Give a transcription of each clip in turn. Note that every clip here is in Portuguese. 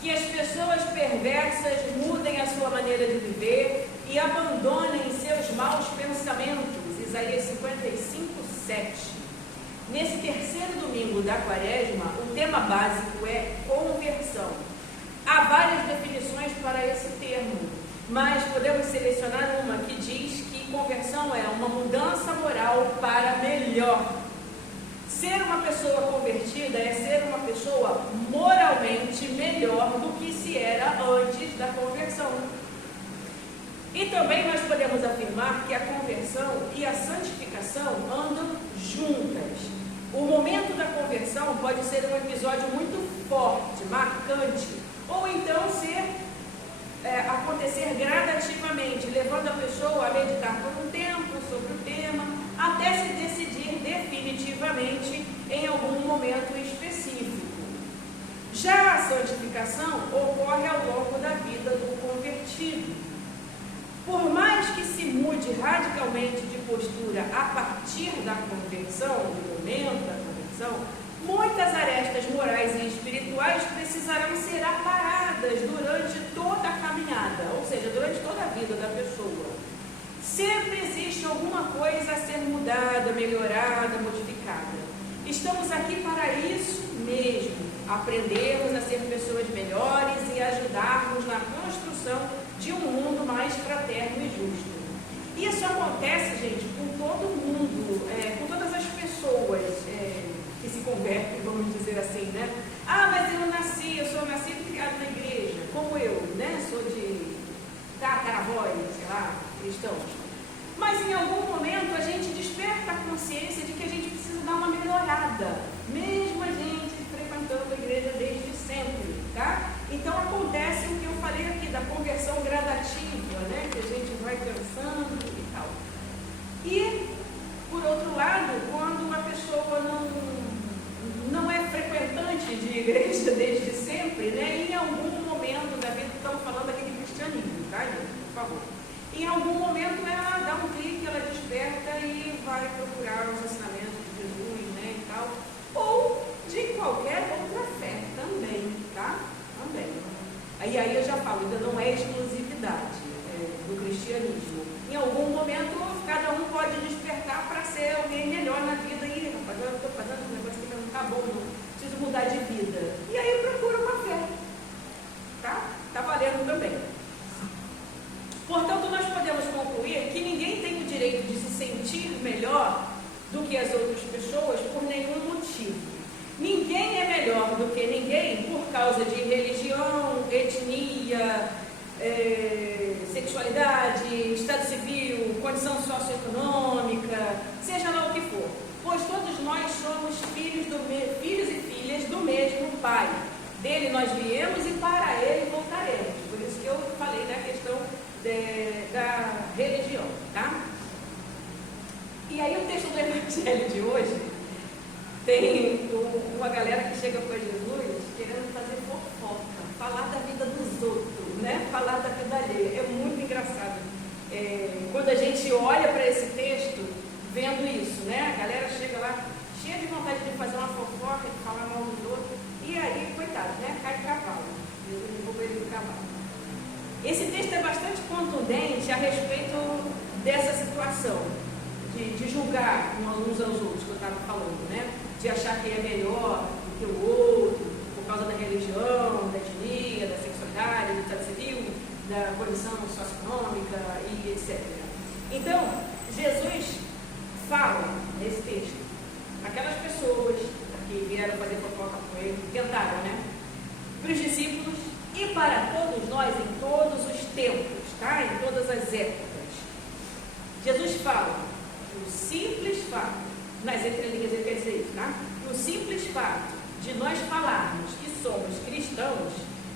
que as pessoas perversas mudem a sua maneira de viver e abandonem seus maus pensamentos. Isaías 55, 7. Nesse terceiro domingo da Quaresma, o tema básico é conversão. Há várias definições para esse termo, mas podemos selecionar uma que diz que conversão é uma mudança moral para melhor. Ser uma pessoa convertida é ser uma pessoa moralmente melhor do que se era antes da conversão. E também nós podemos afirmar que a conversão e a santificação andam juntas. O momento da conversão pode ser um episódio muito forte, marcante, ou então acontecer gradativamente, levando a pessoa a meditar por um tempo sobre o tema, até se decidir definitivamente em algum momento específico. Já a santificação ocorre ao longo da vida do convertido. Por mais que se mude radicalmente de postura a partir da conversão, do momento da conversão, muitas arestas morais e espirituais precisarão ser aparadas durante toda a caminhada, ou seja, durante toda a vida da pessoa. Sempre existe alguma coisa a ser mudada, melhorada, modificada. Estamos aqui para isso mesmo, aprendermos a ser pessoas melhores e ajudarmos na construção de um mundo mais fraterno e justo. Isso acontece, gente, com todo mundo, com todas as pessoas que se convertem, vamos dizer assim, né? Ah, mas eu sou nascido e criado na igreja, como eu, né? Sou de Caravóis, sei lá, cristãos. Mas em algum momento a gente desperta a consciência de que a gente precisa dar uma melhorada, mesmo a gente frequentando a igreja desde sempre, tá? Então acontece o que eu falei aqui, da conversão gradativa, né? Que a gente vai pensando e tal. E, por outro lado, quando a pessoa não é frequentante de igreja desde sempre, né? Em algum momento da vida, estamos falando aqui de cristianismo, tá, gente? Por favor. Em algum momento ela dá um clique, ela desperta e vai procurar os ensinamentos de Jesus, né, e tal. Ou de qualquer outra fé também, tá? Também. Aí eu já falo, ainda não é exclusividade do cristianismo. Em algum momento, cada um pode despertar para ser alguém melhor na vida. E, rapaz, eu estou fazendo um negócio que não está bom, não preciso mudar de vida. E aí procura uma fé, tá? Tá valendo também. Portanto, nós podemos concluir que ninguém tem o direito de se sentir melhor do que as outras pessoas por nenhum motivo. Ninguém é melhor do que ninguém por causa de religião, etnia, sexualidade, estado civil, condição socioeconômica, seja lá o que for. Pois todos nós somos filhos e filhas do mesmo Pai. Dele nós viemos e para Ele voltaremos. Por isso que eu falei da questão da religião, tá? E aí o texto do Evangelho de hoje tem uma galera que chega para Jesus querendo fazer fofoca, falar da vida dos outros, né? Falar da vida alheia. É muito engraçado. Quando a gente olha para esse texto, vendo isso, né? A galera chega lá cheia de vontade de fazer uma fofoca, de falar mal dos outros, e aí, coitado, né? Cai de cavalo. Jesus derruba ele do cavalo. Esse texto é bastante contundente a respeito dessa situação, de julgar uns aos outros, que eu estava falando, né? De achar que é melhor do que o outro, por causa da religião, da etnia, da sexualidade, do estado civil, da condição socioeconômica e etc. Então, Jesus fala nesse texto, aquelas pessoas que vieram fazer fofoca com ele, tentaram, né? Para os discípulos e para todos nós em todos os tempos, tá? Em todas as épocas. Jesus fala, o simples fato, nas entrelinhas ele quer dizer isso, tá? O simples fato de nós falarmos que somos cristãos,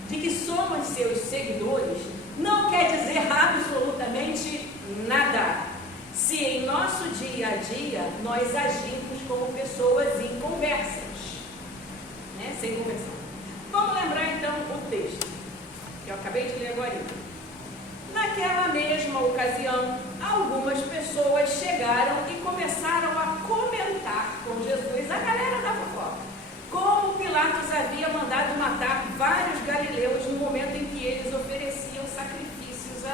de que somos seus seguidores, não quer dizer absolutamente nada. Se em nosso dia a dia nós agimos como pessoas inconversas, né? Sem conversão. Vamos lembrar então o texto que eu acabei de ler agora. Naquela mesma ocasião, algumas pessoas chegaram e começaram a comentar com Jesus, a galera da fofoca, como Pilatos havia mandado matar vários galileus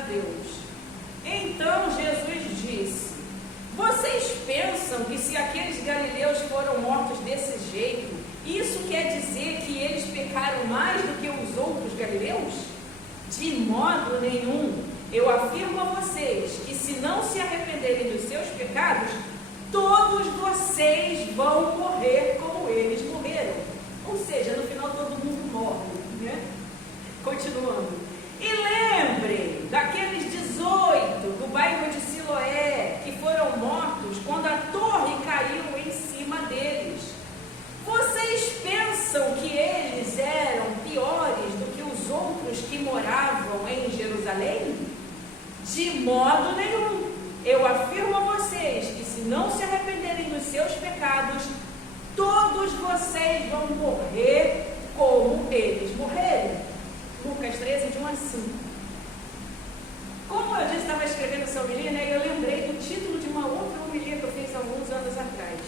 Deus. Então Jesus disse: vocês pensam que se aqueles galileus foram mortos desse jeito, isso quer dizer que eles pecaram mais do que os outros galileus? De modo nenhum. Eu afirmo a vocês que se não se arrependerem dos seus pecados, todos vocês vão morrer como eles morreram. Ou seja, no final todo mundo morre, né? Continuando. E lembrem daqueles 18 do bairro de Siloé que foram mortos quando a torre caiu em cima deles. Vocês pensam que eles eram piores do que os outros que moravam em Jerusalém? De modo nenhum. Eu afirmo a vocês que se não se arrependerem dos seus pecados, todos vocês vão morrer como eles morreram. Lucas 13, de 1 a 5. Como eu disse, estava escrevendo essa homilia, né, eu lembrei do título de uma outra homilia que eu fiz alguns anos atrás.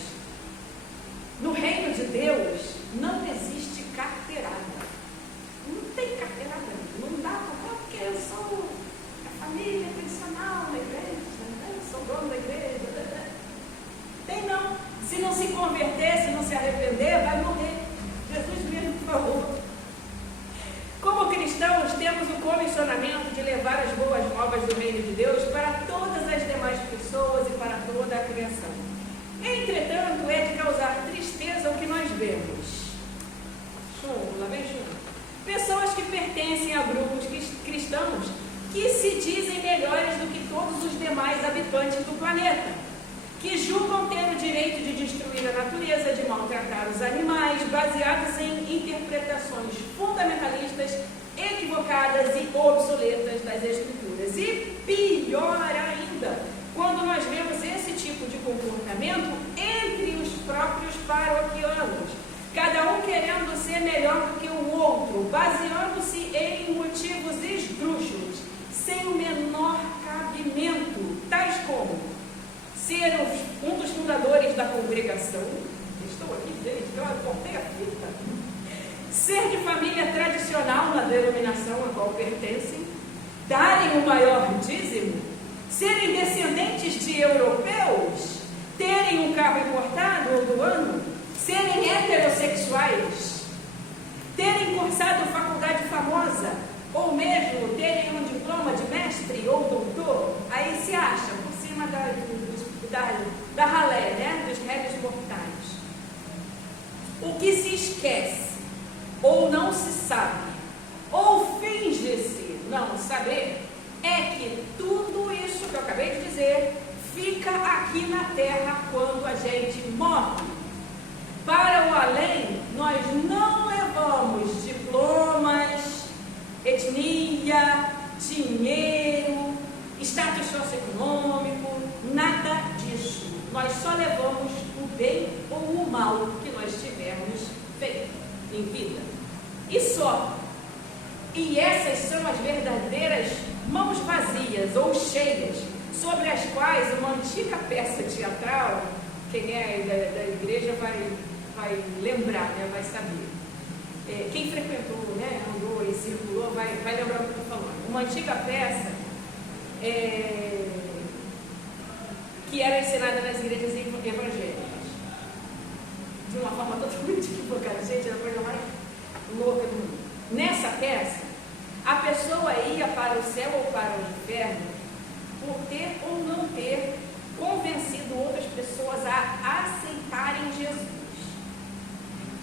No reino de Deus não existe carteirada. Não tem carteirada. Não dá porque eu sou a família tradicional da igreja, né? Eu sou dono da igreja. Tem não. Se não se converter, se não se arrepender, vai morrer. Jesus mesmo falou. Como cristãos, temos o comissionamento de levar as boas novas do reino de Deus para todas as demais pessoas e para toda a criação. Entretanto, é de causar tristeza o que nós vemos. Chumbo, lá vem chumbo. Pessoas que pertencem a grupos cristãos que se dizem melhores do que todos os demais habitantes do planeta, que julgam ter o direito de destruir a natureza, de maltratar os animais, baseados em interpretações fundamentalistas, equivocadas e obsoletas das Escrituras. E pior ainda, quando nós vemos esse tipo de comportamento entre os próprios paroquianos, cada um querendo ser melhor do que o outro, baseando-se em motivos esdrúxulos, sem o menor cabimento, tais como ser um dos fundadores da congregação, estou aqui, gente, eu cortei a fita, ser de família tradicional na denominação a qual pertencem, darem o maior dízimo, serem descendentes de europeus, terem um carro importado ou do ano, serem heterossexuais, terem cursado faculdade famosa, ou mesmo terem um diploma de mestre ou doutor, aí se acha por cima da ralé, né, dos réis mortais. O que se esquece, ou não se sabe, ou finge-se não saber, é que tudo isso que eu acabei de dizer fica aqui na terra quando a gente morre. Para o além, nós não levamos diplomas, etnia, dinheiro, status socioeconômico, nada disso. Nós só levamos o bem ou o mal que nós tivermos feito em vida. E só. E essas são as verdadeiras mãos vazias ou cheias, sobre as quais uma antiga peça teatral, quem é da igreja vai lembrar, né, vai saber. Quem frequentou, né, andou e circulou, vai lembrar o que eu estou falando. Uma antiga peça que era ensinada nas igrejas evangélicas, de uma forma totalmente equivocada. Gente, era a coisa mais louca do mundo. Nessa peça, a pessoa ia para o céu ou para o inferno por ter ou não ter convencido outras pessoas a aceitarem Jesus.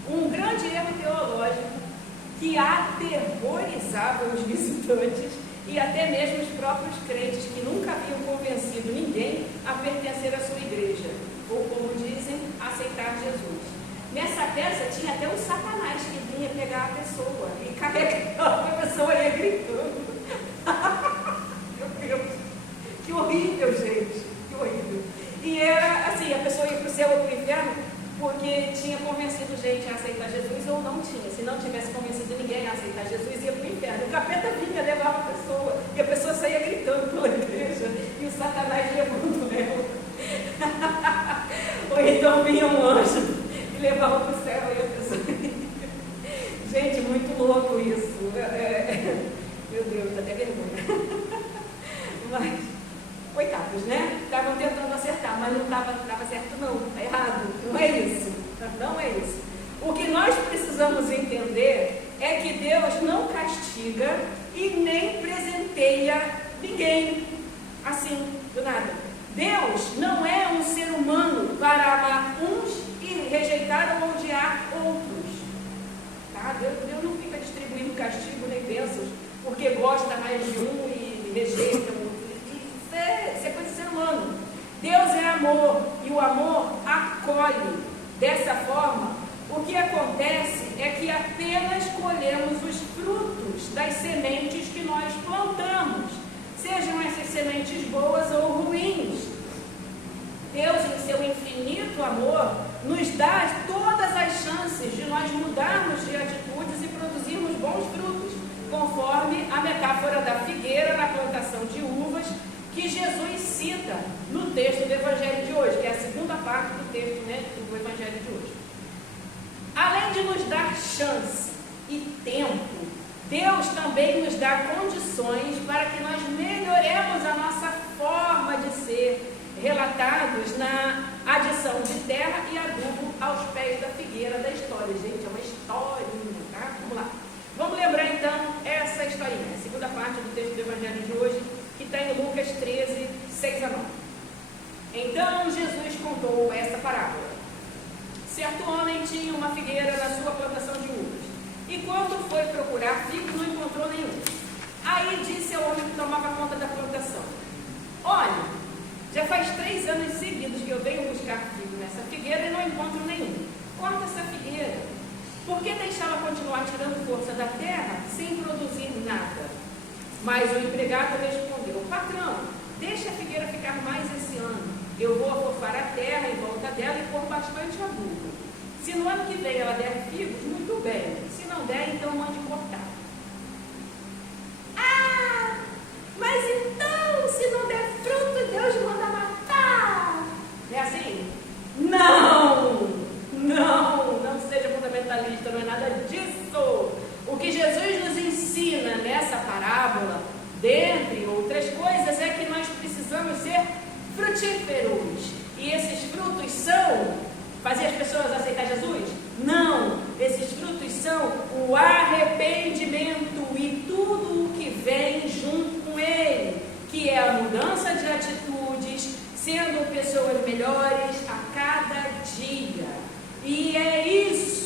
Um grande erro teológico que aterrorizava os visitantes e até mesmo os próprios crentes que nunca haviam convencido ninguém a pertencer à sua igreja, ou como dizem, aceitar Jesus. Nessa peça tinha até um Satanás que vinha pegar a pessoa e carregava, a pessoa ia gritando. Meu Deus, que horrível, gente, que horrível. E era assim, a pessoa ia para o céu ou para o inferno porque tinha convencido gente a aceitar Jesus ou não tinha. Se não tivesse convencido ninguém a aceitar Jesus, ia para o inferno. O capeta vinha, levava a pessoa, e a pessoa saía gritando pela igreja, e o Satanás levando ela. Ou então vinha um anjo e levava para o céu, e a pessoa... Gente, muito louco isso. Meu Deus, dá até vergonha. Mas, coitados, né? Estavam tentando acertar, mas não estava certo não, está errado, não é isso, não é isso. O que nós precisamos entender é que Deus não castiga e nem presenteia ninguém, assim, do nada. Deus não é um ser humano para amar uns e rejeitar ou odiar outros. Tá? Deus não fica distribuindo castigo nem bênçãos porque gosta mais de um e rejeita o outro. Isso é coisa de ser humano. Deus é amor e o amor acolhe. Dessa forma, o que acontece é que apenas colhemos os frutos das sementes que nós plantamos, sejam essas sementes boas ou ruins. Deus, em seu infinito amor, nos dá todas as chances de nós mudarmos de atitudes e produzirmos bons frutos, conforme a metáfora da figueira na plantação de uvas, que Jesus cita no texto do Evangelho de hoje, que é a segunda parte do texto, né, do Evangelho de hoje. Além de nos dar chance e tempo, Deus também nos dá condições para que nós melhoremos a nossa forma de ser, relatados na adição de terra e adubo aos pés da figueira da história. Gente, é uma historinha, tá? Vamos lá. Vamos lembrar então essa historinha, a segunda parte do texto do Evangelho de hoje, que está em Lucas 13, 6 a 9. Então Jesus contou essa parábola. Certo homem tinha uma figueira na sua plantação de uvas, e quando foi procurar figos, não encontrou nenhum. Aí disse ao homem que tomava conta da plantação: olha, já faz 3 anos seguidos que eu venho buscar figo nessa figueira e não encontro nenhum. Corta essa figueira. Por que deixá-la continuar tirando força da terra sem produzir nada? Mas o empregado respondeu: patrão, deixa a figueira ficar mais esse ano. Eu vou afofar a terra em volta dela e pôr bastante adubo. Se no ano que vem ela der figos, muito bem. Se não der, então mande cortar. Ah, mas então, se não der fruto, Deus manda matar. É assim? Não seja fundamentalista, não é nada disso. O que Jesus nos ensina nessa parábola, dentre outras coisas, é que nós precisamos ser frutíferos. E esses frutos são fazer as pessoas aceitar Jesus? Não! Esses frutos são o arrependimento e tudo o que vem junto com ele, que é a mudança de atitudes, sendo pessoas melhores a cada dia. E é isso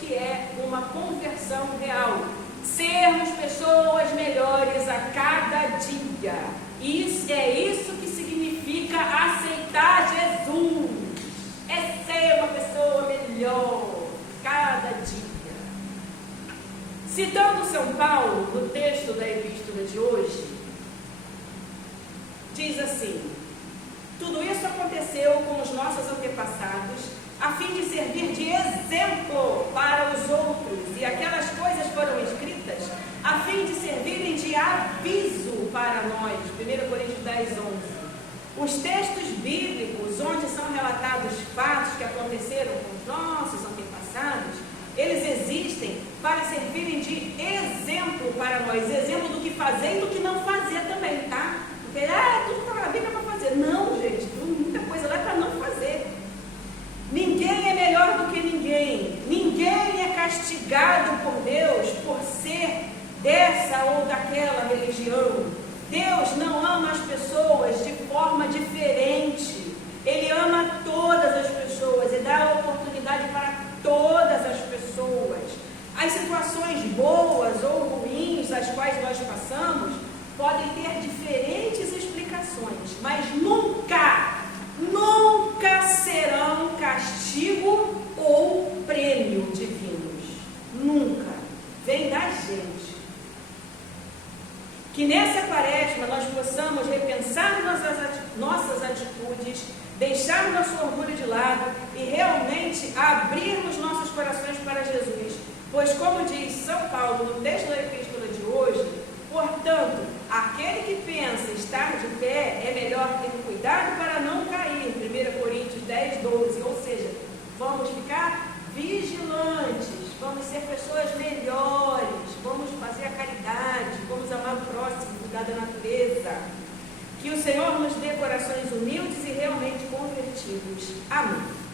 que é uma conversão real. Sermos pessoas melhores a cada dia. É isso que significa aceitar Jesus. É ser uma pessoa melhor cada dia. Citando São Paulo, no texto da epístola de hoje, diz assim: tudo isso aconteceu com os nossos antepassados, a fim de servir de exemplo para os outros, e aquelas coisas foram escritas a fim de servirem de aviso para nós. 1 Coríntios 10, 11. Os textos bíblicos, onde são relatados fatos que aconteceram com os nossos antepassados, eles existem para servirem de exemplo para nós, exemplo do que fazer e do que não fazer também, tá? Porque tudo que está na Bíblia é para fazer. Não, gente, muita coisa lá é para não fazer. Ninguém é melhor do que ninguém. Ninguém é castigado por Deus por ser dessa ou daquela religião. Deus não ama as pessoas de forma diferente. Ele ama todas as pessoas e dá a oportunidade para todas as pessoas. As situações boas ou ruins às quais nós passamos podem ter diferentes explicações, mas nunca serão castigo ou prêmio divinos. Nunca. Vem da gente. Que nessa quaresma nós possamos repensar nossas atitudes, deixar nosso orgulho de lado e realmente abrirmos nossos corações para Jesus. Pois, como diz São Paulo no texto da epístola de hoje, portanto, aquele que pensa estar de pé é melhor ter cuidado para não cair. 1 Coríntios 10, 12. Ou seja, vamos ficar vigilantes, vamos ser pessoas melhores, vamos fazer a caridade, vamos amar o próximo, cuidar da natureza. Senhor nos dê corações humildes e realmente convertidos. Amém.